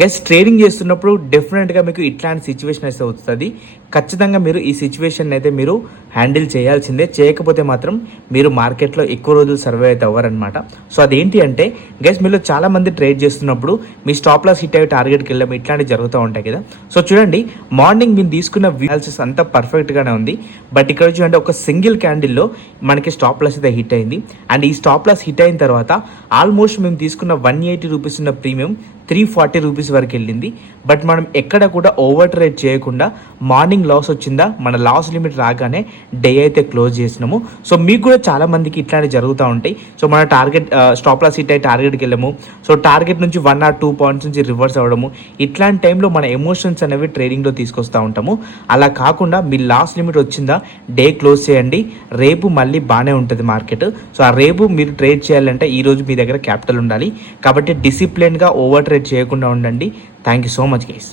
Guys trading చేస్తున్నప్పుడు డెఫినెట్గా మీకు ఇట్లాంటి సిచ్యువేషన్ అయితే వస్తుంది. ఖచ్చితంగా మీరు ఈ సిచ్యువేషన్ అయితే మీరు హ్యాండిల్ చేయాల్సిందే. చేయకపోతే మాత్రం మీరు మార్కెట్లో ఎక్కువ రోజులు సర్వే అయితే అవ్వరనమాట. సో అదేంటి అంటే గైస్, మీలో చాలామంది ట్రేడ్ చేస్తున్నప్పుడు మీ స్టాప్ లాస్ హిట్ అయ్యి టార్గెట్కి వెళ్ళడం ఇట్లాంటివి జరుగుతూ ఉంటాయి కదా. సో చూడండి, మార్నింగ్ మేము తీసుకున్న అనాలిసిస్ అంతా పర్ఫెక్ట్గానే ఉంది. బట్ ఇక్కడ చూడండి, ఒక సింగిల్ క్యాండిల్లో మనకి స్టాప్ లాస్ అయితే హిట్ అయింది. అండ్ ఈ స్టాప్ లాస్ హిట్ అయిన తర్వాత ఆల్మోస్ట్ మేము తీసుకున్న 180 రూపీస్ ఉన్న ప్రీమియం 340 రూపీస్ వరకు వెళ్ళింది. బట్ మనం ఎక్కడ కూడా ఓవర్ ట్రేడ్ చేయకుండా మార్నింగ్ లాస్ వచ్చిందా, మన లాస్ లిమిట్ రాగానే డే అయితే క్లోజ్ చేసినాము. సో మీకు కూడా చాలా మందికి ఇట్లాంటివి జరుగుతూ ఉంటాయి. సో మన టార్గెట్ స్టాప్ లాస్ హిట్ అయ్యి టార్గెట్కి వెళ్ళము, సో టార్గెట్ నుంచి 1 or 2 పాయింట్స్ నుంచి రివర్స్ అవ్వడము, ఇట్లాంటి టైంలో మన ఎమోషన్స్ అనేవి ట్రేడింగ్లో తీసుకొస్తూ ఉంటాము. అలా కాకుండా మీ లాస్ లిమిట్ వచ్చిందా డే క్లోజ్ చేయండి. రేపు మళ్ళీ బాగానే ఉంటుంది మార్కెట్. సో ఆ రేపు మీరు ట్రేడ్ చేయాలంటే ఈరోజు మీ దగ్గర క్యాపిటల్ ఉండాలి. కాబట్టి డిసిప్లిన్గా ఓవర్ ట్రేడ్ చేయకుండా ఉండండి. Thank you so much guys.